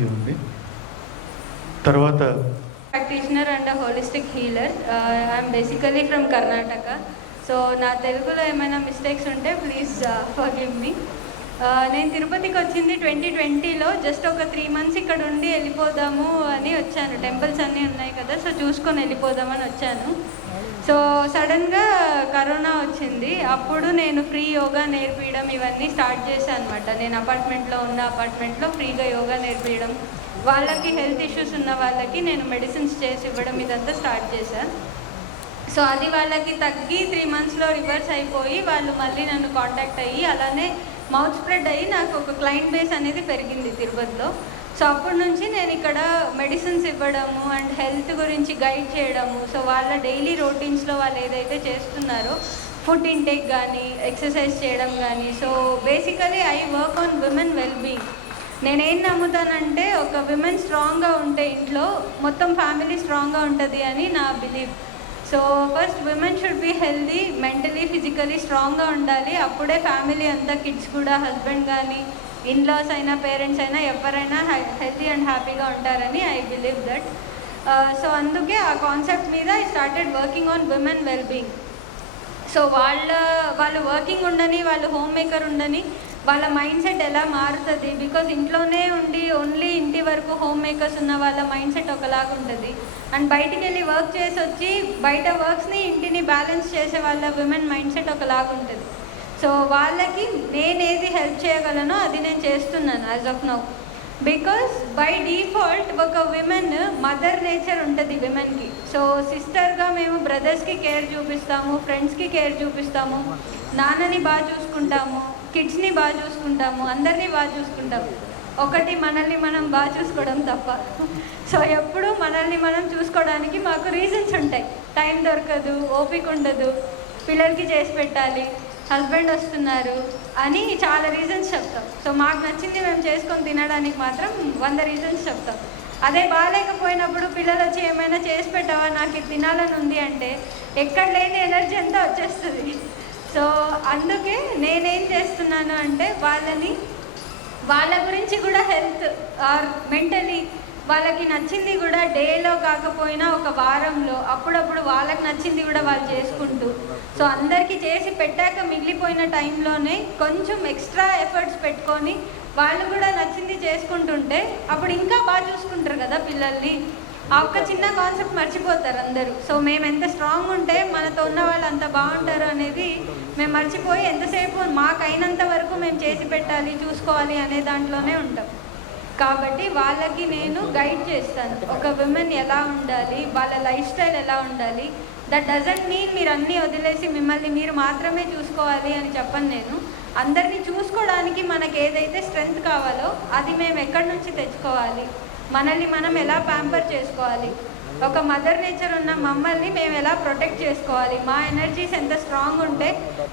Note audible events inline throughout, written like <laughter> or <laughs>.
Thank you అండి. తర్వాత practitioner and holistic healer I'm basically from Karnataka so నా తెలుగులో ఏమైనా మిస్టేక్స్ ఉంటే ప్లీజ్ ఫర్గివ్ మీ నేను తిరుపతికి వచ్చింది ట్వంటీ ట్వంటీలో జస్ట్ ఒక త్రీ మంత్స్ ఇక్కడ ఉండి వెళ్ళిపోదాము అని వచ్చాను. టెంపుల్స్ అన్నీ ఉన్నాయి కదా సో చూసుకొని వెళ్ళిపోదామని వచ్చాను. సో సడన్గా కరోనా వచ్చింది. అప్పుడు నేను ఫ్రీ యోగా నేర్పించడం ఇవన్నీ స్టార్ట్ చేశాను అనమాట నేను అపార్ట్మెంట్లో ఉన్న అపార్ట్మెంట్లో ఫ్రీగా యోగా నేర్పించడం వాళ్ళకి హెల్త్ ఇష్యూస్ ఉన్న వాళ్ళకి నేను మెడిసిన్స్ చేసి ఇవ్వడం ఇదంతా స్టార్ట్ చేశాను. సో అది వాళ్ళకి తగ్గి త్రీ మంత్స్లో రివర్స్ అయిపోయి వాళ్ళు మళ్ళీ నన్ను కాంటాక్ట్ అయ్యి అలానే మౌత్ స్ప్రెడ్ అయ్యి నాకు ఒక క్లయింట్ బేస్ అనేది పెరిగింది తిరుపతిలో. సో అప్పటి నుంచి నేను ఇక్కడ మెడిసిన్స్ ఇవ్వడము అండ్ హెల్త్ గురించి గైడ్ చేయడము. సో వాళ్ళ డైలీ రొటీన్స్లో వాళ్ళు ఏదైతే చేస్తున్నారో ఫుడ్ ఇంటేక్ కానీ ఎక్సర్సైజ్ చేయడం కానీ so basically I work on women wellbeing నేనేం నమ్ముతానంటే ఒక విమెన్ స్ట్రాంగ్గా ఉంటే ఇంట్లో మొత్తం ఫ్యామిలీ స్ట్రాంగ్గా ఉంటుంది అని నా belief so first women should be healthy mentally physically స్ట్రాంగ్గా ఉండాలి. అప్పుడే ఫ్యామిలీ అంతా కిడ్స్ కూడా హస్బెండ్ కానీ ఇన్లాస్ అయినా పేరెంట్స్ అయినా ఎవరైనా హెల్తీ అండ్ హ్యాపీగా ఉంటారని ఐ బిలీవ్ దట్ సో అందుకే ఆ కాన్సెప్ట్ మీద I started working on women wellbeing so వాళ్ళ వాళ్ళు వర్కింగ్ ఉండని వాళ్ళు హోమ్ మేకర్ ఉండని వాళ్ళ మైండ్ సెట్ ఎలా మారుతుంది? బికాజ్ ఇంట్లోనే ఉండి ఓన్లీ ఇంటి వరకు హోమ్ మేకర్స్ ఉన్న వాళ్ళ మైండ్ సెట్ ఒకలాగా ఉంటుంది. అండ్ బయటికి వెళ్ళి వర్క్ చేసి వచ్చి బయట వర్క్స్ని ఇంటిని బ్యాలెన్స్ చేసే వాళ్ళ విమెన్ మైండ్ సెట్ ఒకలాగా ఉంటుంది. సో వాళ్ళకి నేను ఏది హెల్ప్ చేయగలనో అది నేను చేస్తున్నాను as of now because by default ఒక విమెన్ మదర్ నేచర్ ఉంటుంది విమెన్కి సో సిస్టర్గా మేము బ్రదర్స్కి కేర్ చూపిస్తాము ఫ్రెండ్స్కి కేర్ చూపిస్తాము నాన్నని బాగా చూసుకుంటాము కిడ్స్ని బాగా చూసుకుంటాము అందరినీ బాగా చూసుకుంటాము. ఒకటి మనల్ని మనం బాగా చూసుకోవడం తప్ప. <laughs> సో ఎప్పుడు మనల్ని మనం చూసుకోవడానికి మాకు రీజన్స్ ఉంటాయి. టైం దొరకదు ఓపిక ఉండదు పిల్లలకి చేసి పెట్టాలి హస్బెండ్ వస్తున్నారు అని చాలా రీజన్స్ చెప్తాం. సో మాకు నచ్చింది మేము చేసుకొని తినడానికి మాత్రం వంద రీజన్స్ చెప్తాం. అదే బాగాలేకపోయినప్పుడు పిల్లలు వచ్చి ఏమైనా చేసి పెట్టావా? నాకు ఇది తినాలని ఉంది అంటే ఎక్కడ లేని ఎనర్జీ అంతా వచ్చేస్తుంది. సో అందుకే నేనేం చేస్తున్నాను అంటే వాళ్ళని వాళ్ళ గురించి కూడా హెల్త్ ఆర్ మెంటలీ వాళ్ళకి నచ్చింది కూడా డేలో కాకపోయినా ఒక వారంలో అప్పుడప్పుడు వాళ్ళకి నచ్చింది కూడా వాళ్ళు చేసుకుంటూ. సో అందరికీ చేసి పెట్టాక మిగిలిపోయిన టైంలోనే కొంచెం ఎక్స్ట్రా ఎఫర్ట్స్ పెట్టుకొని వాళ్ళు కూడా నచ్చింది చేసుకుంటుంటే అప్పుడు ఇంకా బాగా చూసుకుంటారు కదా పిల్లల్ని. ఆ ఒక్క చిన్న కాన్సెప్ట్ మర్చిపోతారు అందరూ. సో మేము ఎంత స్ట్రాంగ్ ఉంటే మనతో ఉన్న వాళ్ళు అంత బాగుంటారు అనేది మేము మర్చిపోయి ఎంతసేపు మాకు అయినంత వరకు మేము చేసి పెట్టాలి చూసుకోవాలి అనే దాంట్లోనే ఉంటాం. కాబట్టి వాళ్ళకి నేను గైడ్ చేస్తాను. ఒక విమెన్ ఎలా ఉండాలి వాళ్ళ లైఫ్ స్టైల్ ఎలా ఉండాలి దట్ డజంట్ మీన్ మీరు అన్నీ వదిలేసి మిమ్మల్ని మీరు మాత్రమే చూసుకోవాలి అని చెప్పను నేను. అందరినీ చూసుకోవడానికి మనకు ఏదైతే స్ట్రెంగ్త్ కావాలో అది మేము ఎక్కడి నుంచి తెచ్చుకోవాలి? మనల్ని మనం ఎలా ప్యాంపర్ చేసుకోవాలి? ఒక మదర్ నేచర్ ఉన్న మమ్మల్ని మేము ఎలా ప్రొటెక్ట్ చేసుకోవాలి? మా ఎనర్జీస్ ఎంత స్ట్రాంగ్ ఉంటే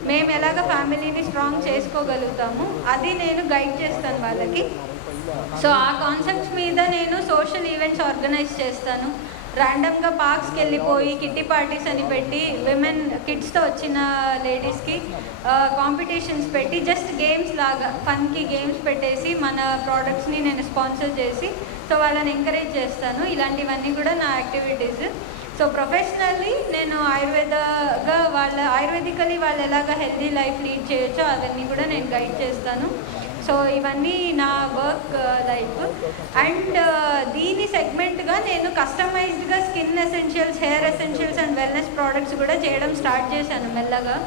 మేము ఎలాగ ఫ్యామిలీని స్ట్రాంగ్ చేసుకోగలుగుతాము? అది నేను గైడ్ చేస్తాను వాళ్ళకి. సో ఆ కాన్సెప్ట్స్ మీద నేను సోషల్ ఈవెంట్స్ ఆర్గనైజ్ చేస్తాను. ర్యాండమ్గా పార్క్స్కి వెళ్ళిపోయి కిట్టి పార్టీస్ అని పెట్టి విమెన్ కిడ్స్తో వచ్చిన లేడీస్కి కాంపిటీషన్స్ పెట్టి జస్ట్ గేమ్స్ లాగా ఫన్కి గేమ్స్ పెట్టేసి మన ప్రోడక్ట్స్ని నేను స్పాన్సర్ చేసి సో వాళ్ళని ఎంకరేజ్ చేస్తాను. ఇలాంటివన్నీ కూడా నా యాక్టివిటీస్ సో ప్రొఫెషనల్లీ నేను ఆయుర్వేదగా వాళ్ళ ఆయుర్వేదికలీ వాళ్ళు ఎలాగ హెల్దీ లైఫ్ లీడ్ చేయొచ్చో అవన్నీ కూడా నేను గైడ్ చేస్తాను. సో ఇవన్నీ నా work uh, life. And uh, దీని సెగ్మెంట్గా నేను కస్టమైజ్డ్గా skin essentials hair essentials and wellness products కూడా చేయడం స్టార్ట్ చేశాను మెల్లగా.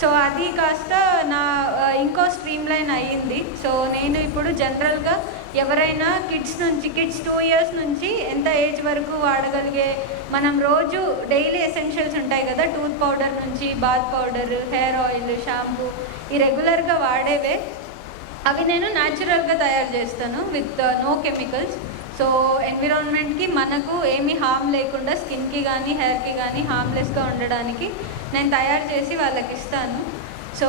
సో అది కాస్త నా uh, ఇంకో స్ట్రీమ్ లైన్ అయ్యింది. సో నేను ఇప్పుడు జనరల్గా ఎవరైనా కిడ్స్ నుంచి కిడ్స్ టూ ఇయర్స్ నుంచి ఎంత ఏజ్ వరకు వాడగలిగే మనం రోజు డైలీ ఎసెన్షియల్స్ ఉంటాయి కదా టూత్ పౌడర్ నుంచి bath powder hair oil shampoo ఈ రెగ్యులర్గా వాడేవే. అవి నేను న్యాచురల్గా తయారు చేస్తాను విత్ నో కెమికల్స్ సో ఎన్విరాన్మెంట్కి మనకు ఏమీ హామ్ లేకుండా స్కిన్కి కానీ హెయిర్కి కానీ హార్మ్లెస్గా ఉండడానికి నేను తయారు చేసి వాళ్ళకి ఇస్తాను. సో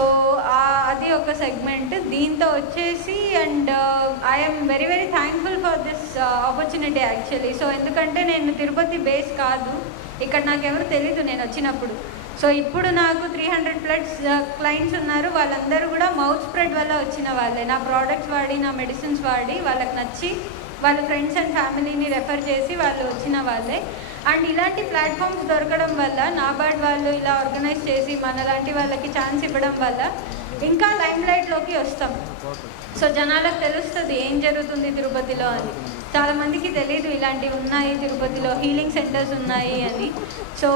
అది ఒక సెగ్మెంట్ దీంతో వచ్చేసి and I'm very very thankful for this opportunity actually so ఎందుకంటే నేను తిరుపతి బేస్ కాదు. ఇక్కడ నాకు ఎవరు తెలీదు నేను వచ్చినప్పుడు. సో ఇప్పుడు నాకు త్రీ హండ్రెడ్ ప్లస్ క్లయింట్స్ ఉన్నారు. వాళ్ళందరూ కూడా మౌత్ స్ప్రెడ్ వల్ల వచ్చిన వాళ్ళే. నా ప్రోడక్ట్స్ వాడి నా మెడిసిన్స్ వాడి వాళ్ళకి నచ్చి వాళ్ళ ఫ్రెండ్స్ అండ్ ఫ్యామిలీని రెఫర్ చేసి వాళ్ళు వచ్చిన వాళ్ళే. అండ్ ఇలాంటి ప్లాట్ఫామ్స్ దొరకడం వల్ల నాబార్డ్ వాళ్ళు ఇలా ఆర్గనైజ్ చేసి మనలాంటి వాళ్ళకి ఛాన్స్ ఇవ్వడం వల్ల ఇంకా లైమ్ లైట్లోకి వస్తాం. సో జనాలకు తెలుస్తుంది ఏం జరుగుతుంది తిరుపతిలో అని. చాలామందికి తెలియదు ఇలాంటివి ఉన్నాయి తిరుపతిలో హీలింగ్ సెంటర్స్ ఉన్నాయి అని. సో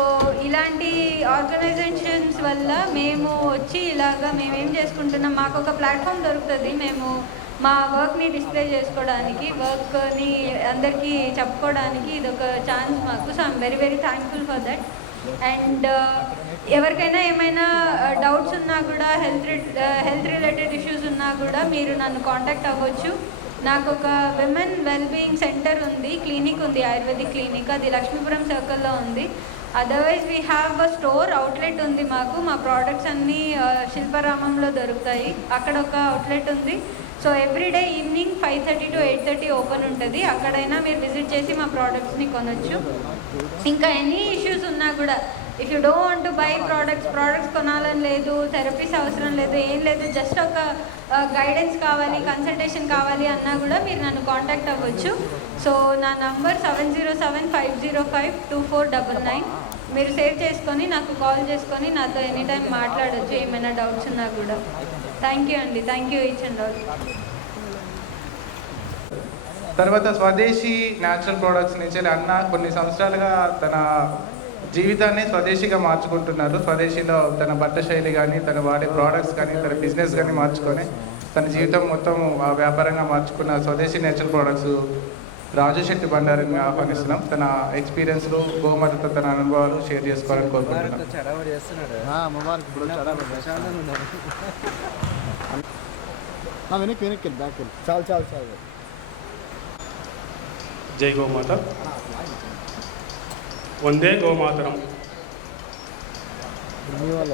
ఇలాంటి ఆర్గనైజేషన్స్ వల్ల మేము వచ్చి ఇలాగా మేము ఏం చేసుకుంటున్నాం మాకు ఒక ప్లాట్ఫామ్ దొరుకుతుంది మేము మా వర్క్ని డిస్ప్లే చేసుకోవడానికి వర్క్ని అందరికీ చెప్పుకోవడానికి ఇది ఒక ఛాన్స్ మాకు. So I'm very very thankful for that. And ఎవరికైనా ఏమైనా డౌట్స్ ఉన్నా కూడా హెల్త్ హెల్త్ రిలేటెడ్ ఇష్యూస్ ఉన్నా కూడా మీరు నన్ను కాంటాక్ట్ అవ్వచ్చు. నాకు ఒక విమెన్ వెల్బీయింగ్ సెంటర్ ఉంది క్లినిక్ ఉంది ఆయుర్వేదిక్ క్లినిక్ అది లక్ష్మీపురం సర్కిల్లో ఉంది. Otherwise we have a store outlet ఉంది మాకు. మా ప్రోడక్ట్స్ అన్నీ శిల్పారామంలో దొరుకుతాయి. అక్కడ ఒక అవుట్లెట్ ఉంది. So everyday evening five thirty to eight thirty open ఉంటుంది. అక్కడైనా మీరు విజిట్ చేసి మా ప్రోడక్ట్స్ని కొనొచ్చు. ఇంకా ఎనీ ఇష్యూస్ ఉన్నా కూడా if you don't want to buy products products కొనాలని లేదు థెరపీస్ అవసరం లేదు ఏం లేదు జస్ట్ ఒక గైడెన్స్ కావాలి కన్సల్టేషన్ కావాలి అన్నా కూడా మీరు నన్ను కాంటాక్ట్ అవ్వచ్చు. సో నా number seven zero seven five zero five two four double nine మీరు సేవ్ చేసుకొని నాకు కాల్ చేసుకొని నాతో ఎనీ టైం మాట్లాడచ్చు ఏమైనా డౌట్స్ ఉన్నా కూడా. థ్యాంక్ యూ అండి thank you each and all తర్వాత స్వదేశీ న్యాచురల్ ప్రోడక్ట్స్ నుంచి అన్న కొన్ని సంవత్సరాలుగా తన జీవితాన్ని స్వదేశీగా మార్చుకుంటున్నారు. స్వదేశీలో తన బట్ట శైలి కానీ తన వాడే ప్రోడక్ట్స్ కానీ తన బిజినెస్ కానీ మార్చుకొని తన జీవితం మొత్తం ఆ వ్యాపారంగా మార్చుకున్న స్వదేశీ నేచురల్ ప్రోడక్ట్స్ రాజు శెట్టి బండారిని ఆహ్వానిస్తున్నాం. తన ఎక్స్పీరియన్స్లు గోమాతతో తన అనుభవాలు షేర్ చేసుకోవాలని కోరుకుంటున్నాం. చడవడి చేస్తున్నాడు. వందే గోమాతరం.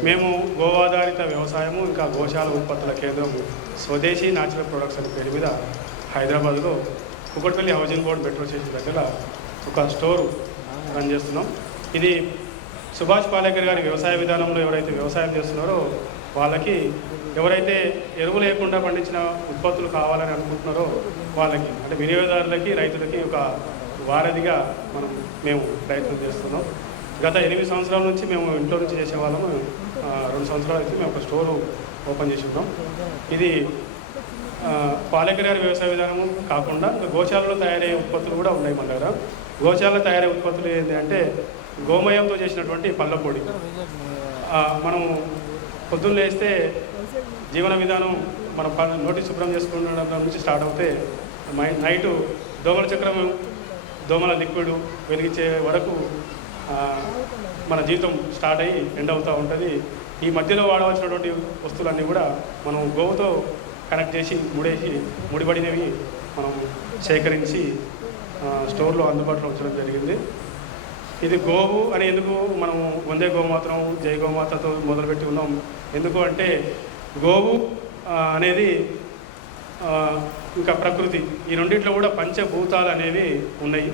మేము గోవాధారిత వ్యవసాయము ఇంకా గోశాల ఉత్పత్తుల కేంద్రం స్వదేశీ న్యాచురల్ ప్రొడక్ట్స్ అనే పేరు మీద హైదరాబాద్లో Kukatpally housing board metro station దగ్గర ఒక స్టోర్ రన్ చేస్తున్నాం. ఇది సుభాష్ పాలేకర్ గారి వ్యవసాయ విధానంలో ఎవరైతే వ్యవసాయం చేస్తున్నారో వాళ్ళకి ఎవరైతే ఎరువు లేకుండా పండించిన ఉత్పత్తులు కావాలని అనుకుంటున్నారో వాళ్ళకి అంటే వినియోగదారులకి రైతులకి ఒక వారధిగా మనం మేము ప్రయత్నం చేస్తున్నాం. గత ఎనిమిది సంవత్సరాల నుంచి మేము ఇంట్లో నుంచి చేసేవాళ్ళము. రెండు సంవత్సరాల నుంచి మేము ఒక స్టోరు ఓపెన్ చేసి ఉన్నాం. ఇది పాలకరారి వ్యవసాయ విధానము కాకుండా ఇంకా గోశాలలో తయారయ్యే ఉత్పత్తులు కూడా ఉన్నాయి మన దగ్గర. గోశాలలో తయారయ్యే ఉత్పత్తులు ఏంటి అంటే గోమయంతో చేసినటువంటి పళ్ళ పొడి. మనం పొద్దున్న లేస్తే జీవన విధానం మన ప- నోటి శుభ్రం చేసుకున్న నుంచి స్టార్ట్ అవుతే నైటు దోమల చక్రం దోమల లిక్విడ్ వెలిగించే వరకు మన జీవితం స్టార్ట్ అయ్యి ఎండ్ అవుతూ ఉంటుంది. ఈ మధ్యలో వాడవలసినటువంటి వస్తువులన్నీ కూడా మనం గోవుతో కనెక్ట్ చేసి ముడేసి ముడిపడినవి మనం సేకరించి స్టోర్లో అందుబాటులో ఉంచడం జరిగింది. ఇది గోవు అని ఎందుకు మనం వందే గోమాత్రం జై గోమాతతో మొదలుపెట్టి ఉన్నాం? ఎందుకు అంటే గోవు అనేది ఇంకా ప్రకృతి. ఈ రెండిట్లో కూడా పంచభూతాలు అనేవి ఉన్నాయి.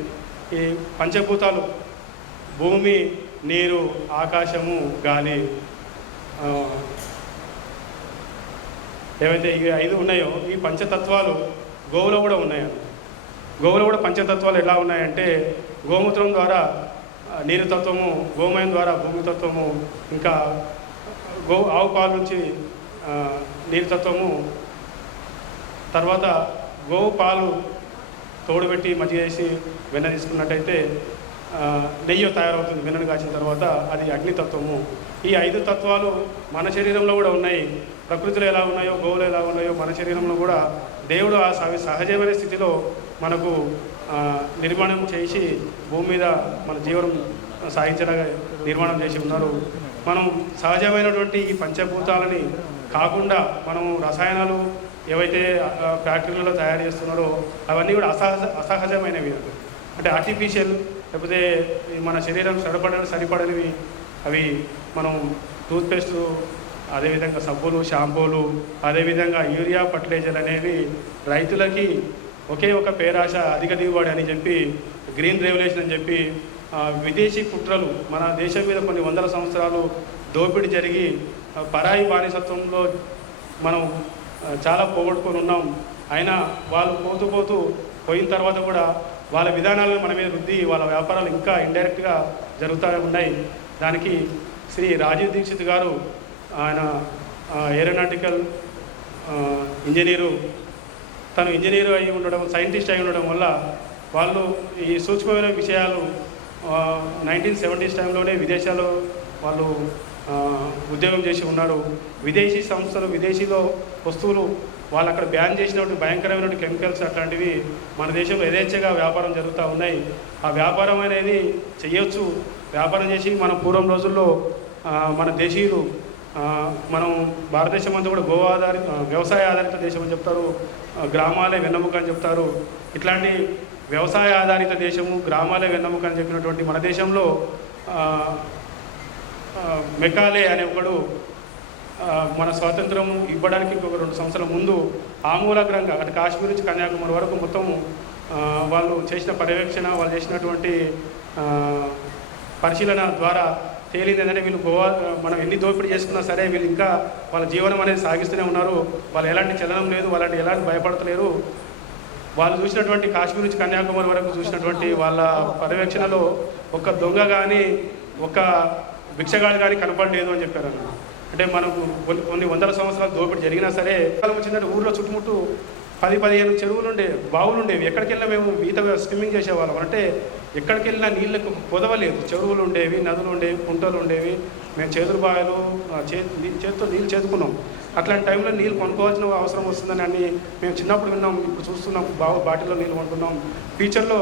ఈ పంచభూతాలు భూమి నీరు ఆకాశము గాలి ఏవైతే ఇవి ఐదు ఉన్నాయో ఈ పంచతత్వాలు గోవులో కూడా ఉన్నాయి గోవులో కూడా పంచతత్వాలు ఎలా ఉన్నాయంటే గోమూత్రం ద్వారా నీరు తత్వము గోమయం ద్వారా భూమి తత్వము ఇంకా గో ఆవు పాలు నుంచి నీరు తత్వము తర్వాత గోవు పాలు తోడుపెట్టి మజ్జిగ చేసి వెన్న తీసుకున్నట్టయితే నెయ్యి తయారవుతుంది. వెన్నను కాచిన తర్వాత అది అగ్నితత్వము ఈ ఐదు తత్వాలు మన శరీరంలో కూడా ఉన్నాయి. ప్రకృతిలో ఎలా ఉన్నాయో గోవులు ఎలా ఉన్నాయో మన శరీరంలో కూడా దేవుడు ఆ సహ- సహజమైన స్థితిలో మనకు నిర్మాణం చేసి భూమి మీద మన జీవనం సాగించేలాగా నిర్మాణం చేసి ఉన్నారు. మనం సహజమైనటువంటి ఈ పంచభూతాలని కాకుండా మనం రసాయనాలు ఏవైతే ఫ్యాక్టరీలలో తయారు చేస్తున్నారో అవన్నీ కూడా అసహజ అసహజమైనవి అంటే ఆర్టిఫిషియల్ లేకపోతే మన శరీరం సరిపడని సరిపడనివి అవి మనం టూత్పేస్ట్ అదేవిధంగా సబ్బులు షాంపూలు అదేవిధంగా యూరియా ఫర్టిలైజర్ అనేవి రైతులకి ఒకే ఒక పేరాశ అధిక దిగుబడి అని చెప్పి గ్రీన్ రెవల్యూషన్ అని చెప్పి విదేశీ కుట్రలు మన దేశం మీద కొన్ని వందల సంవత్సరాలు దోపిడీ జరిగి పరాయి బానిసత్వంలో మనం చాలా పోగొట్టుకొని ఉన్నాం. అయినా వాళ్ళు పోతూ పోతూ పోయిన తర్వాత కూడా వాళ్ళ విధానాలను మన మీద రుద్ది వాళ్ళ వ్యాపారాలు ఇంకా ఇండైరెక్ట్గా జరుగుతూ ఉన్నాయి. దానికి శ్రీ రాజీవ్ దీక్షిత్ గారు ఆయన ఏరోనాటికల్ ఇంజనీరు తను ఇంజనీర్ అయి ఉండడం సైంటిస్ట్ అయి ఉండడం వల్ల వాళ్ళు ఈ సూక్ష్మమైన విషయాలు నైన్టీన్ సెవెంటీస్ టైంలోనే విదేశాల్లో వాళ్ళు ఉద్యోగం చేసి ఉన్నారు. విదేశీ సంస్థలు విదేశీలో వస్తువులు వాళ్ళు అక్కడ బ్యాన్ చేసినటువంటి భయంకరమైనటువంటి కెమికల్స్ అట్లాంటివి మన దేశంలో యథేచ్ఛగా వ్యాపారం జరుగుతూ ఉన్నాయి. ఆ వ్యాపారం అనేది చేయొచ్చు. వ్యాపారం చేసి మన పూర్వం రోజుల్లో మన దేశీయులు మనం భారతదేశం అంతా కూడా గో ఆధారిత వ్యవసాయ ఆధారిత దేశం అని చెప్తారు. గ్రామాలే వెన్నముక అని చెప్తారు. ఇట్లాంటి వ్యవసాయ ఆధారిత దేశము గ్రామాలే వెన్నముక అని చెప్పినటువంటి మన దేశంలో మెకాలే అనే ఒకడు మన స్వాతంత్రం ఇవ్వడానికి ఇంకొక రెండు సంవత్సరాల ముందు ఆమూలగ్రంగా అంటే కాశ్మీర్ నుంచి కన్యాకుమారి వరకు మొత్తం వాళ్ళు చేసిన పర్యవేక్షణ వాళ్ళు చేసినటువంటి పరిశీలన ద్వారా తేలింది ఏంటంటే వీళ్ళు గోవా మనం ఎన్ని దోపిడీ చేసుకున్నా సరే వీళ్ళు ఇంకా వాళ్ళ జీవనం అనేది సాగిస్తూనే ఉన్నారు. వాళ్ళు ఎలాంటి చలనం లేదు వాళ్ళని ఎలాంటి భయపడతలేరు. వాళ్ళు చూసినటువంటి కాశ్మీర్ నుంచి కన్యాకుమారి వరకు చూసినటువంటి వాళ్ళ పర్యవేక్షణలో ఒక దొంగ కానీ ఒక భిక్షగాడు కానీ కనపడలేదు అని చెప్పారు అన్న. అంటే మనకు కొన్ని కొన్ని వందల సంవత్సరాలు దోపిడీ జరిగినా సరే కాలం వచ్చిందంటే ఊర్లో చుట్టుముట్టు పది పదిహేను చెరువులు ఉండే బావులు ఉండేవి. ఎక్కడికి వెళ్ళినా మేము ఈత స్విమ్మింగ్ చేసేవాళ్ళం. అంటే ఎక్కడికి వెళ్ళినా నీళ్ళకు పొదవలేదు. చెరువులు ఉండేవి నదులు ఉండేవి కుంటలు ఉండేవి. మేము చేతులు బాయలు చేతి చేతితో నీళ్ళు చేతుకున్నాం. అట్లాంటి టైంలో నీళ్ళు కొనుక్కోవాల్సిన అవసరం వస్తుందని అని మేము చిన్నప్పుడు విన్నాం. ఇప్పుడు చూస్తున్నాం. బావు బాటిల్లో నీళ్ళు కొంటున్నాం. ఫ్యూచర్లో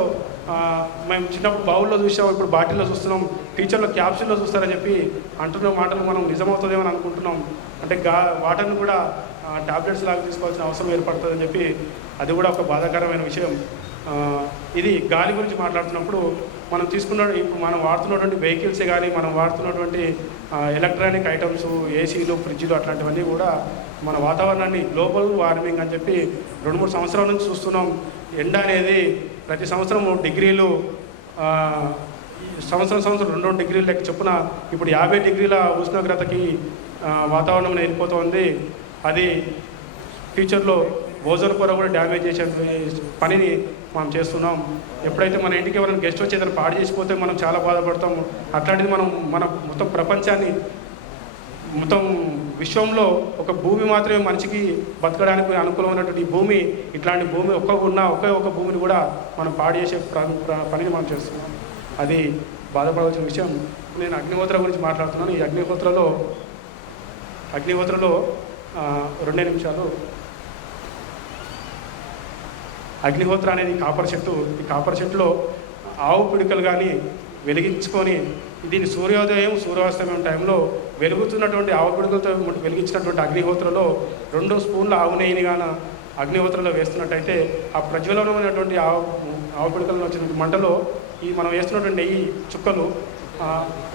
మేము చిన్నప్పుడు బావుల్లో చూసాం ఇప్పుడు బాటిల్లో చూస్తున్నాం టీచర్లు క్యాప్సూల్లో చూస్తారని చెప్పి అంటున్న మాటలు మనం నిజమవుతుందేమని అనుకుంటున్నాం. అంటే గా వాటర్ని కూడా టాబ్లెట్స్ లాగా తీసుకోవాల్సిన అవసరం ఏర్పడుతుందని చెప్పి అది కూడా ఒక బాధాకరమైన విషయం. ఇది గాలి గురించి మాట్లాడుతున్నప్పుడు మనం తీసుకున్న ఇప్పుడు మనం వాడుతున్నటువంటి వెహికల్సే కానీ మనం వాడుతున్నటువంటి ఎలక్ట్రానిక్ ఐటమ్స్ ఏసీలు ఫ్రిడ్జ్లు అట్లాంటివన్నీ కూడా మన వాతావరణాన్ని గ్లోబల్ వార్మింగ్ అని చెప్పి రెండు మూడు సంవత్సరాల నుంచి చూస్తున్నాం. ఎండ అనేది ప్రతి సంవత్సరం డిగ్రీలు సంవత్సరం సంవత్సరం రెండు రెండు డిగ్రీలు లెక్క చొప్పున ఇప్పుడు యాభై డిగ్రీల ఉష్ణోగ్రతకి వాతావరణం వెళ్ళిపోతుంది అది ఫ్యూచర్లో ఓజోన్ పొర కూడా డ్యామేజ్ చేసే పనిని మనం చేస్తున్నాం. ఎప్పుడైతే మన ఇంటికి ఎవరైనా గెస్ట్ వచ్చి ఏదైనా పాడు చేసిపోతే మనం చాలా బాధపడతాం అట్లాంటిది మనం మన మొత్తం ప్రపంచాన్ని మొత్తం విశ్వంలో ఒక భూమి మాత్రమే మనిషికి బతకడానికి అనుకూలమైనటువంటి భూమి ఇట్లాంటి భూమి ఒక్క ఉన్న ఒకే ఒక భూమిని కూడా మనం పాడు చేసే పనిని మనం చేస్తున్నాం. అది బాధపడవలసిన విషయం. నేను అగ్నిహోత్ర గురించి మాట్లాడుతున్నాను. ఈ అగ్నిహోత్రలో అగ్నిహోత్రలో రెండే నిమిషాలు. అగ్నిహోత్ర అనేది కాపర్ చెట్టు. ఈ కాపర్ చెట్టులో ఆవు పిడికలు కానీ వెలిగించుకొని దీని సూర్యోదయం సూర్యాస్తమయం టైంలో వెలుగుతున్నటువంటి ఆవుపిడుకలతో వెలిగించినటువంటి అగ్నిహోత్రలో రెండు స్పూన్ల ఆవు నెయ్యిని గాన అగ్నిహోత్రలో వేస్తున్నట్టయితే ఆ ప్రజ్వలనమైనటువంటి ఆవు ఆవు వచ్చిన వచ్చినటువంటి మంటలో ఈ మనం వేస్తున్నటువంటి నెయ్యి చుక్కలు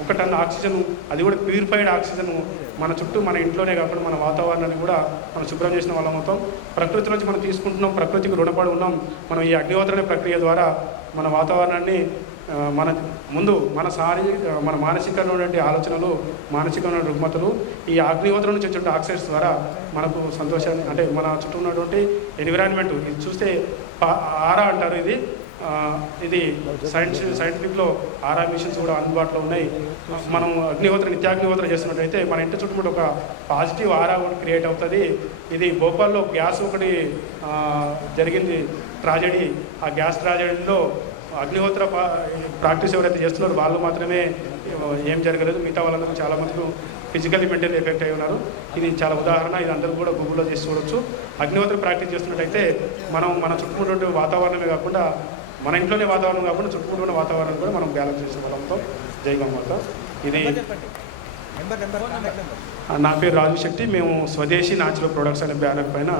ఒక టన్ ఆక్సిజన్ అది కూడా ప్యూరిఫైడ్ ఆక్సిజన్ మన చుట్టూ మన ఇంట్లోనే కాకుండా మన వాతావరణాన్ని కూడా మనం శుభ్రం చేసిన వాళ్ళం అవుతాం. ప్రకృతి నుంచి మనం తీసుకుంటున్నాం ప్రకృతికి రుణపడి ఉన్నాం. మనం ఈ అగ్నిహోత్రణ ప్రక్రియ ద్వారా మన వాతావరణాన్ని మన ముందు మన శారీరక మన మానసికమైనటువంటి ఆలోచనలు మానసికమైన రుగ్మతలు ఈ అగ్నిహోత్రం నుంచి వచ్చే ఆక్సైడ్స్ ద్వారా మనకు సంతోషాన్ని అంటే మన చుట్టూ ఉన్నటువంటి ఎన్విరాన్మెంట్ ఇది చూస్తే ఆరా అంటారు ఇది. ఇది సైన్స్ సైంటిఫిక్లో ఆరా మిషన్స్ కూడా అందుబాటులో ఉన్నాయి. మనం అగ్నిహోత్ర నిత్యాగ్నిహోత్ర చేస్తున్నట్టయితే మన ఇంటి చుట్టుముట్టు ఒక పాజిటివ్ ఆరా కూడా క్రియేట్ అవుతుంది. ఇది భోపాల్లో గ్యాస్ ఒకటి జరిగింది. ట్రాజడీ. ఆ గ్యాస్ ట్రాజడీలో అగ్నిహోత్ర ప్రాక్టీస్ ఎవరైతే చేస్తున్నారో వాళ్ళు మాత్రమే ఏం జరగలేదు. మిగతా వాళ్ళందరూ చాలా మంది ఫిజికల్లీ మెంటల్ ఎఫెక్ట్ అయి ఉన్నారు. ఇది చాలా ఉదాహరణ. ఇది అందరూ కూడా గూగుల్లో చేసి చూడొచ్చు. అగ్నిహోత్ర ప్రాక్టీస్ చేస్తున్నట్టయితే మనం మన చుట్టుముట్టు వాతావరణమే కాకుండా మన ఇంట్లోనే వాతావరణం కాకుండా చుట్టుముట్టు ఉన్న వాతావరణం కూడా మనం బ్యాలెన్స్ చేసే వాళ్ళంతో. జై గమ్మత ఇది నా పేరు రాజు శెట్టి. మేము స్వదేశీ న్యాచురల్ ప్రొడక్ట్స్ అనే బ్యానర్ పైన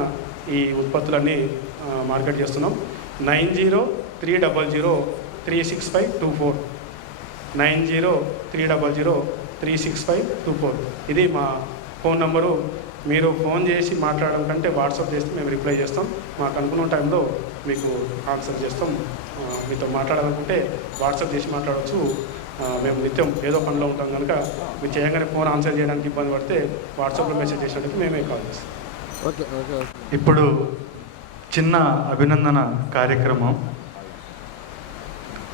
ఈ ఉత్పత్తులన్నీ మార్కెట్ చేస్తున్నాం. Nine zero three double zero three six five two four nine zero three double zero three six five two four ఇది మా ఫోన్ నంబరు. మీరు ఫోన్ చేసి మాట్లాడడం కంటే వాట్సాప్ చేస్తే మేము రిప్లై చేస్తాం. మాకు అనుకున్న టైంలో మీకు ఆన్సర్ చేస్తాం. మీతో మాట్లాడాలనుకుంటే వాట్సాప్ చేసి మాట్లాడవచ్చు మేము నిత్యం ఏదో పనిలో ఉంటాం కనుక మీరు చేయగానే ఫోన్ ఆన్సర్ చేయడానికి ఇబ్బంది పడితే వాట్సాప్లో మెసేజ్ చేసినట్టుకు మేమే కాల్ చేస్తాం. ఓకే. ఇప్పుడు చిన్న అభినందన కార్యక్రమం.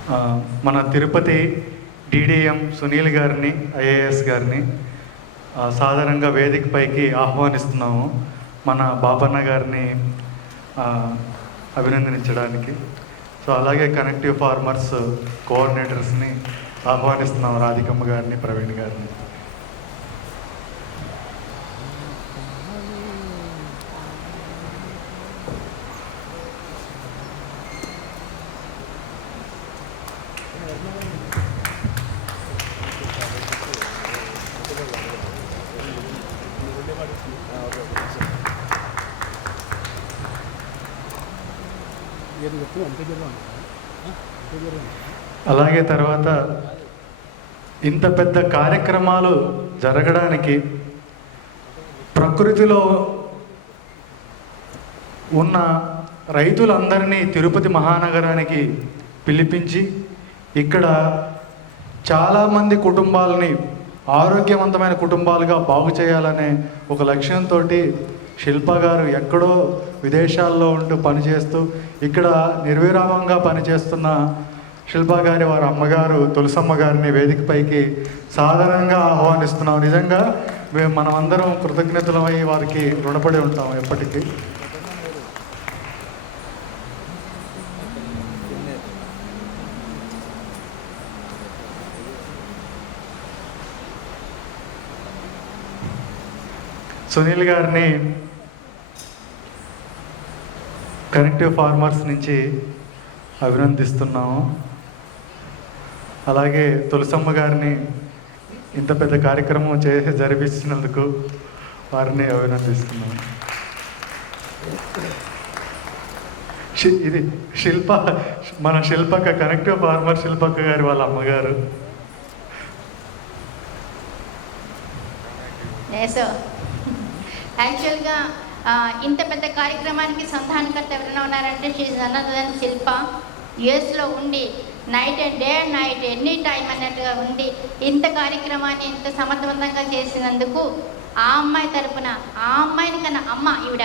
మన తిరుపతి డిడిఎం సునీల్ గారిని ఐఏఎస్ గారిని సాధారణంగా వేదిక పైకి ఆహ్వానిస్తున్నాము. మన బాబన్న గారిని అభినందించడానికి. సో అలాగే కనెక్టివ్ ఫార్మర్స్ కోఆర్డినేటర్స్ని ఆహ్వానిస్తున్నాం రాధికమ్మ గారిని ప్రవీణ్ గారిని ఏది చెప్పు అంతే చెప్పండి అంతే చెప్పండి అలాగే తర్వాత ఇంత పెద్ద కార్యక్రమాలు జరగడానికి ప్రకృతిలో ఉన్న రైతులందరినీ తిరుపతి మహానగరానికి పిలిపించి ఇక్కడ చాలామంది కుటుంబాలని ఆరోగ్యవంతమైన కుటుంబాలుగా బాగు చేయాలనే ఒక లక్ష్యంతో శిల్ప గారు ఎక్కడో విదేశాల్లో ఉంటూ పనిచేస్తూ ఇక్కడ నిర్విరామంగా పనిచేస్తున్న శిల్ప గారి వారి అమ్మగారు తులసమ్మ గారిని వేదికపైకి సాధారణంగా ఆహ్వానిస్తున్నాం. నిజంగా మేము మనమందరం కృతజ్ఞతలమై వారికి రుణపడి ఉంటాం ఎప్పటికీ. సునీల్ గారిని కనెక్టివ్ ఫార్మర్స్ నుంచి అభినందిస్తున్నాము. అలాగే తులసమ్మ గారిని ఇంత పెద్ద కార్యక్రమం చేసి జరిపిస్తున్నందుకు వారిని అభినందిస్తున్నాము. ఇది శిల్ప మన శిల్పక కనెక్టివ్ ఫార్మర్ శిల్పక్క గారి వాళ్ళ అమ్మగారు. యాక్చువల్గా ఇంత పెద్ద కార్యక్రమానికి సంధానకర్త ఎవరైనా ఉన్నారంటే షీఈ్ అన్నదన్ శిల్ప. యుఎస్లో ఉండి night and day and night any time అన్నట్టుగా ఉండి ఇంత కార్యక్రమాన్ని ఇంత సమర్థవంతంగా చేసినందుకు ఆ అమ్మాయి తరపున ఆ అమ్మాయిని కన్నా అమ్మ ఈవిడ.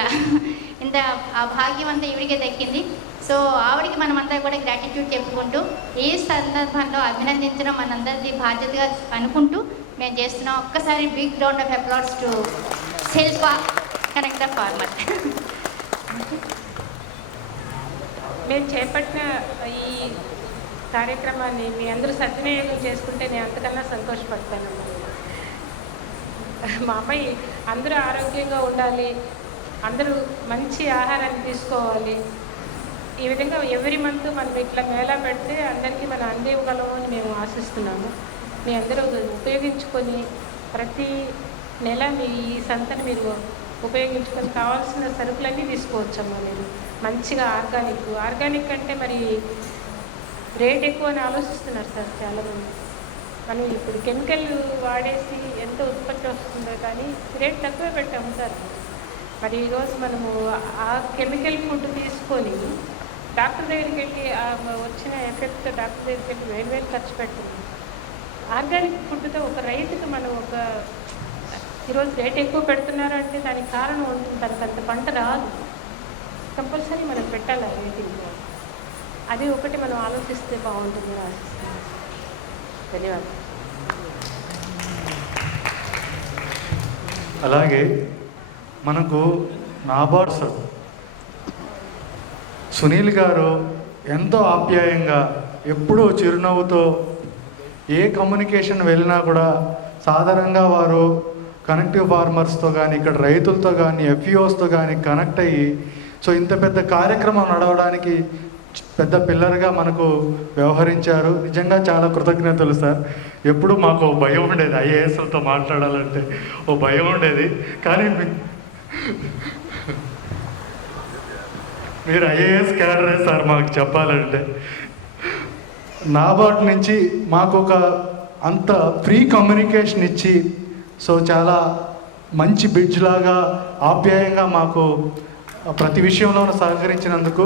ఇంత ఆ భాగ్యం అంతా ఈవిడికే దక్కింది. సో ఆవిడకి మనమంతా కూడా గ్రాటిట్యూడ్ చెప్పుకుంటూ ఈ సందర్భంలో అభినందించడం మనందరిది బాధ్యతగా అనుకుంటూ మేము చేస్తున్నాం ఒక్కసారి big round of applause to Shilpa correct formal farmer మేము చేపట్టిన ఈ కార్యక్రమాన్ని మీ అందరూ సద్వినియోగం చేసుకుంటే నేను అంతకన్నా సంతోషపడతాను. మా అమ్మాయి అందరూ ఆరోగ్యంగా ఉండాలి అందరూ మంచి ఆహారాన్ని తీసుకోవాలి. ఈ విధంగా ఎవ్రీ మంత్ మనం ఇట్లా మేళా పెడితే అందరికీ మనం అందివ్వగలము అని మేము ఆశిస్తున్నాము. మీ అందరూ ఉపయోగించుకొని ప్రతి నెల మీ ఈ సంతను మీరు ఉపయోగించుకొని కావాల్సిన సరుకులన్నీ తీసుకోవచ్చమ్మా మీరు. మంచిగా ఆర్గానిక్ ఆర్గానిక్ అంటే మరి రేట్ ఎక్కువ అని ఆలోచిస్తున్నారు సార్ చాలామంది. మనం ఇప్పుడు కెమికల్ వాడేసి ఎంత ఉత్పత్తి వస్తుందో కానీ రేట్ తక్కువ పెట్టాము సార్. మరి ఈరోజు మనము ఆ కెమికల్ ఫుడ్ తీసుకొని డాక్టర్ దగ్గరికి వెళ్ళి ఆ వచ్చిన ఎఫెక్ట్ డాక్టర్ దగ్గరికి వెళ్ళి వేరు వేరు ఖర్చు పెట్టింది ఆర్గానిక్ ఫుడ్తో ఒక రైతుకు మనం ఒక ఈరోజు రేట్ ఎక్కువ పెడుతున్నారు అంటే దానికి కారణం ఉంటుంది. దానికి అంత పంట రాదు. కంపల్సరీ మనం పెట్టాలి ఆ రేటింగ్ అది ఒకటి మనం ఆలోచిస్తే బాగుంటుంది ఆశిస్తున్నాను. ధన్యవాదాలు. అలాగే మనకు నాబార్డ్స్ సునీల్ గారు ఎంతో ఆప్యాయంగా ఎప్పుడూ చిరునవ్వుతో ఏ కమ్యూనికేషన్ వెళ్ళినా కూడా సాధారణంగా వారు కనెక్టివ్ ఫార్మర్స్తో కానీ ఇక్కడ రైతులతో కానీ ఎఫ్ఈఓస్తో కానీ కనెక్ట్ అయ్యి సో ఇంత పెద్ద కార్యక్రమం నడవడానికి పెద్ద పిల్లర్గా మనకు వ్యవహరించారు. నిజంగా చాలా కృతజ్ఞతలు సార్. ఎప్పుడు మాకు భయం ఉండేది ఐఏఎస్లతో మాట్లాడాలంటే ఓ భయం ఉండేది. కానీ మీరు ఐఏఎస్ క్యాడరే సార్ మాకు చెప్పాలంటే. నాబార్డ్ నుంచి మాకు ఒక అంత ఫ్రీ కమ్యూనికేషన్ ఇచ్చి సో చాలా మంచి బిడ్జ్ లాగా ఆప్యాయంగా మాకు ప్రతి విషయంలోనూ సహకరించినందుకు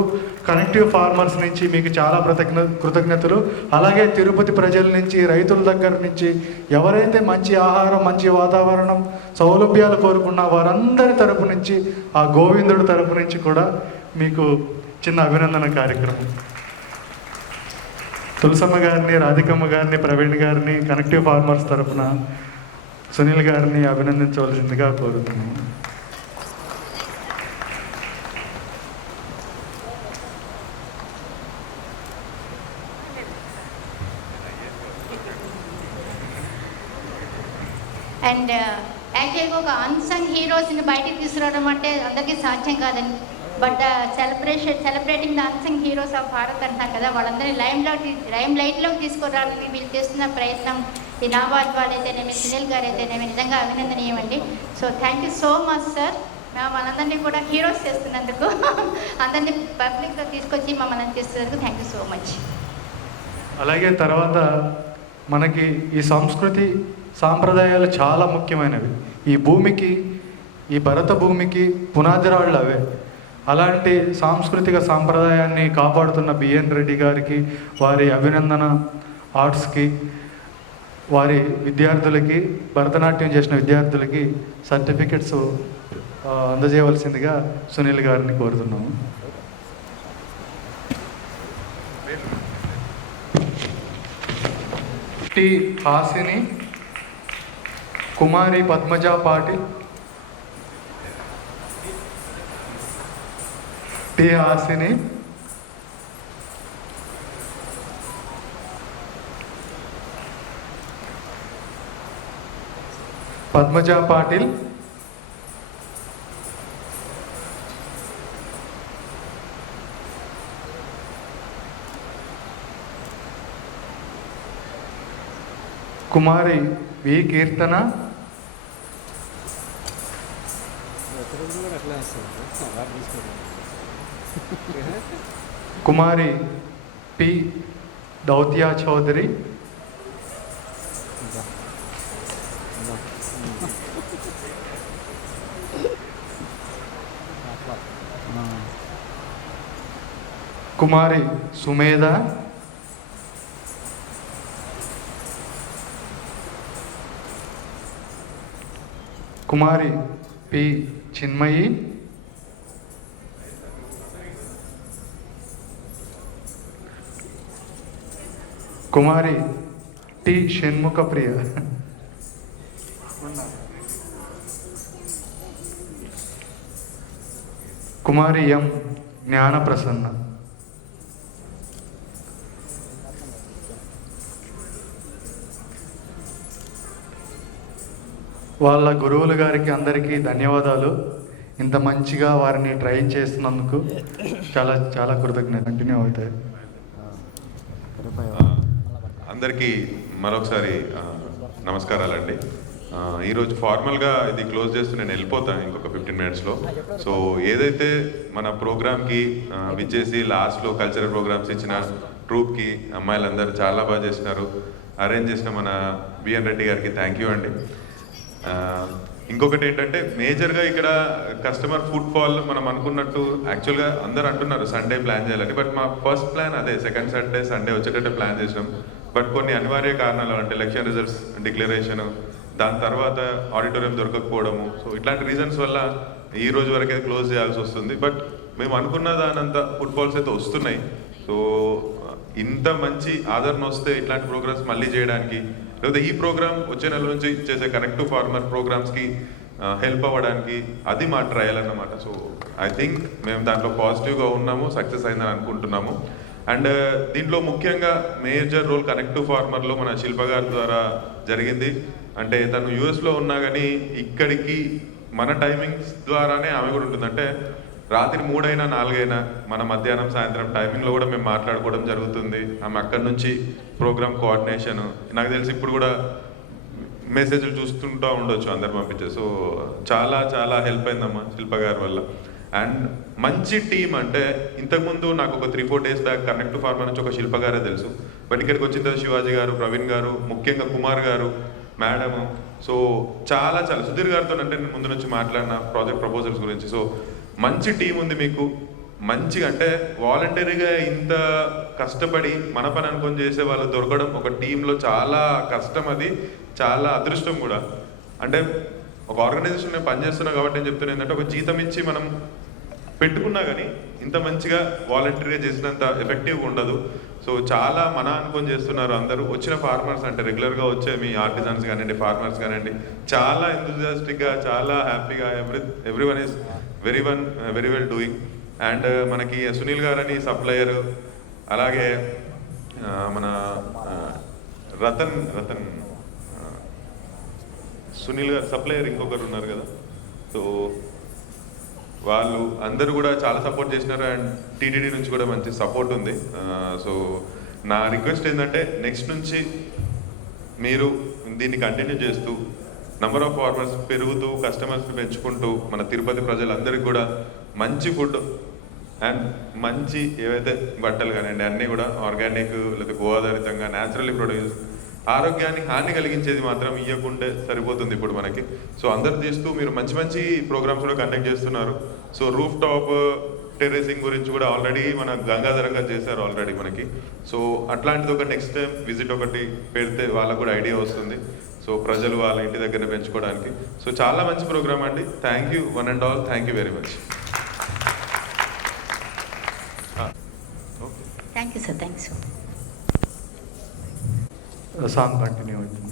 కనెక్టివ్ ఫార్మర్స్ నుంచి మీకు చాలా కృతజ్ఞ కృతజ్ఞతలు. అలాగే తిరుపతి ప్రజల నుంచి రైతుల దగ్గర నుంచి ఎవరైతే మంచి ఆహారం మంచి వాతావరణం సౌలభ్యాలు కోరుకున్న వారందరి తరపు నుంచి ఆ గోవిందుడి తరపు నుంచి కూడా మీకు చిన్న అభినందన కార్యక్రమం. తులసమ్మ గారిని రాధికమ్మ గారిని ప్రవీణ్ గారిని కనెక్టివ్ ఫార్మర్స్ తరఫున సునీల్ గారిని అభినందించవలసిందిగా కోరుతున్నాను. అండ్ uh, యాక్చువల్గా ఒక అన్సంగ్ హీరోస్ని బయటికి తీసుకురావడం అంటే అందరికీ సాధ్యం కాదండి but celebration celebrating the unsung heroes of Bharat అంటారు కదా వాళ్ళందరినీ లైమ్లో లైమ్ లైట్లోకి తీసుకురావాలని వీళ్ళు చేస్తున్న ప్రయత్నం ఈ వాళ్ళైతేనేమి సునీల్ గారు అయితేనేమి నిజంగా అభినందనీయమండి. So thank you so much sir మేము మనందరినీ కూడా హీరోస్ చేస్తున్నందుకు అందరినీ పబ్లిక్గా తీసుకొచ్చి మమ్మల్ని తీసుకున్నందుకు థ్యాంక్ యూ సో మచ్ అలాగే తర్వాత మనకి ఈ సంస్కృతి సాంప్రదాయాలు చాలా ముఖ్యమైనవి. ఈ భూమికి ఈ భరత భూమికి పునాదిరాళ్ళు అవే. అలాంటి సాంస్కృతిక సాంప్రదాయాన్ని కాపాడుతున్న బిఎన్ రెడ్డి గారికి వారి అభినందన ఆర్ట్స్కి వారి విద్యార్థులకి భరతనాట్యం చేసిన విద్యార్థులకి సర్టిఫికెట్స్ అందజేయవలసిందిగా సునీల్ గారిని కోరుతున్నాము. T. Hasini Kumari Padmaja Patil T. Hasini Padmaja Patil Kumari V Keerthana ఎక్కడ కూడా అట్లా వేస్తారు వాడు తీసుకోవడం Kumari P Dautya Chowdary Kumari Sumedha. Kumari P Chinmayi. Kumari T Shanmukha Priya Kumari M Gnanaprasanna. వాళ్ళ గురువులు గారికి అందరికీ ధన్యవాదాలు. ఇంత మంచిగా వారిని ట్రైన్ చేస్తున్నందుకు చాలా చాలా కృతజ్ఞత కంటిన్యూ అవుతాయి. అందరికీ మరొకసారి నమస్కారాలండి. ఈరోజు ఫార్మల్గా ఇది క్లోజ్ చేస్తూ నేను వెళ్ళిపోతాను ఇంకొక ఫిఫ్టీన్ మినిట్స్లో. సో ఏదైతే మన ప్రోగ్రామ్కి విచ్చేసి లాస్ట్లో కల్చరల్ ప్రోగ్రామ్స్ ఇచ్చిన ట్రూప్కి అమ్మాయిలందరూ చాలా బాగా చేసినారు. అరేంజ్ చేసిన మన బిఎన్ రెడ్డి గారికి థ్యాంక్ యూ అండి. ఇంకొకటి ఏంటంటే మేజర్గా ఇక్కడ కస్టమర్ ఫుడ్ ఫాల్ మనం అనుకున్నట్టు యాక్చువల్గా అందరు అంటున్నారు సండే ప్లాన్ చేయాలని. బట్ మా ఫస్ట్ ప్లాన్ అదే సెకండ్ సండే సండే వచ్చేటట్టు ప్లాన్ చేసినాం. బట్ కొన్ని అనివార్య కారణాలు అంటే ఎలక్షన్ రిజల్ట్స్ డిక్లరేషన్ దాని తర్వాత ఆడిటోరియం దొరకకపోవడము. సో ఇట్లాంటి రీజన్స్ వల్ల ఈ రోజు వరకే క్లోజ్ చేయాల్సి వస్తుంది. బట్ మేము అనుకున్న దానంత ఫుడ్ ఫాల్స్ అయితే వస్తున్నాయి. సో ఇంత మంచి ఆదరణ వస్తే ఇట్లాంటి ప్రోగ్రామ్స్ మళ్ళీ చేయడానికి లేకపోతే ఈ ప్రోగ్రామ్ వచ్చే నెల నుంచి చేసే కనెక్ట్ టు ఫార్మర్ ప్రోగ్రామ్స్కి హెల్ప్ అవ్వడానికి అది మా ట్రయల్ అన్నమాట. సో ఐ థింక్ మేము దాంట్లో పాజిటివ్గా ఉన్నాము సక్సెస్ అయిందని అనుకుంటున్నాము. అండ్ uh, దీంట్లో ముఖ్యంగా మేజర్ రోల్ కనెక్ట్ టు ఫార్మర్లో మన శిల్ప గారి ద్వారా జరిగింది. అంటే తను యుఎస్లో ఉన్నా కానీ ఇక్కడికి మన టైమింగ్స్ ద్వారానే ఆమె కూడా ఉంటుంది. అంటే రాత్రి మూడైనా నాలుగైనా మన మధ్యాహ్నం సాయంత్రం టైమింగ్లో కూడా మేము మాట్లాడుకోవడం జరుగుతుంది. ఆమె అక్కడి నుంచి ప్రోగ్రామ్ కోఆర్డినేషన్. నాకు తెలిసి ఇప్పుడు కూడా మెసేజ్లు చూస్తుంటూ ఉండొచ్చు అందరు పంపించే. సో చాలా చాలా హెల్ప్ అయిందమ్మా శిల్ప గారి వల్ల. అండ్ మంచి టీం అంటే ఇంతకుముందు నాకు ఒక three four days back connect farmer నుంచి ఒక శిల్ప గారే తెలుసు. బట్ ఇక్కడికి వచ్చిన తర్వాత శివాజీ గారు ప్రవీణ్ గారు ముఖ్యంగా కుమార్ గారు మేడము సో చాలా చాలా సుధీర్ గారితో అంటే నేను ముందు నుంచి మాట్లాడిన ప్రాజెక్ట్ ప్రపోజల్స్ గురించి. సో మంచి టీం ఉంది మీకు. మంచిగా అంటే వాలంటరీగా ఇంత కష్టపడి మన పని అనుకొని చేసే వాళ్ళు దొరకడం ఒక టీంలో చాలా కష్టం అది. చాలా అదృష్టం కూడా. అంటే ఒక ఆర్గనైజేషన్ నేను పనిచేస్తున్నా కాబట్టి నేను చెప్తున్నా ఏంటంటే ఒక జీతం ఇచ్చి మనం పెట్టుకున్నా కానీ ఇంత మంచిగా వాలంటరీగా చేసినంత ఎఫెక్టివ్గా ఉండదు. సో చాలా మన అనుకొని చేస్తున్నారు అందరూ. వచ్చిన ఫార్మర్స్ అంటే రెగ్యులర్గా వచ్చే మీ ఆర్టిజన్స్ కానివ్వండి ఫార్మర్స్ కానివ్వండి చాలా ఎంతూజియాస్టిక్గా చాలా హ్యాపీగా every every one is very one very well doing and మనకి uh, సునీల్ గారని సప్లయర్ అలాగే uh, మన uh, రతన్ రతన్ సునీల్ గారు సప్లయర్ ఇంకొకరు ఉన్నారు కదా. సో వాళ్ళు అందరూ కూడా చాలా సపోర్ట్ చేసినారు అండ్ టీటీడీ నుంచి కూడా మంచి సపోర్ట్ ఉంది. సో నా రిక్వెస్ట్ ఏంటంటే నెక్స్ట్ నుంచి మీరు దీన్ని కంటిన్యూ చేస్తూ నంబర్ ఆఫ్ ఫార్మర్స్ పెరుగుతూ కస్టమర్స్ని పెంచుకుంటూ మన తిరుపతి ప్రజలందరికీ కూడా మంచి ఫుడ్ అండ్ మంచి ఏవైతే బట్టలు కానివ్వండి అన్నీ కూడా ఆర్గానిక్ లేదా గోదారితంగా న్యాచురల్లీ ప్రొడ్యూస్ ఆరోగ్యానికి హాని కలిగించేది మాత్రం ఇవ్వకుంటే సరిపోతుంది ఇప్పుడు మనకి. సో అందరు చేస్తూ మీరు మంచి మంచి ప్రోగ్రామ్స్ కూడా కండక్ట్ చేస్తున్నారు. సో రూఫ్ టాప్ టెర్రసింగ్ గురించి కూడా ఆల్రెడీ మన గంగాధరంగా చేశారు ఆల్రెడీ మనకి. సో అట్లాంటిది ఒక నెక్స్ట్ టైం విజిట్ ఒకటి పెడితే వాళ్ళకు కూడా ఐడియా వస్తుంది. సో ప్రజలు వాళ్ళ ఇంటి దగ్గర పెంచుకోవడానికి. సో చాలా మంచి ప్రోగ్రామ్ అండి. Thank you one and all thank you very much okay thank you sir thanks song continue అవుతుంది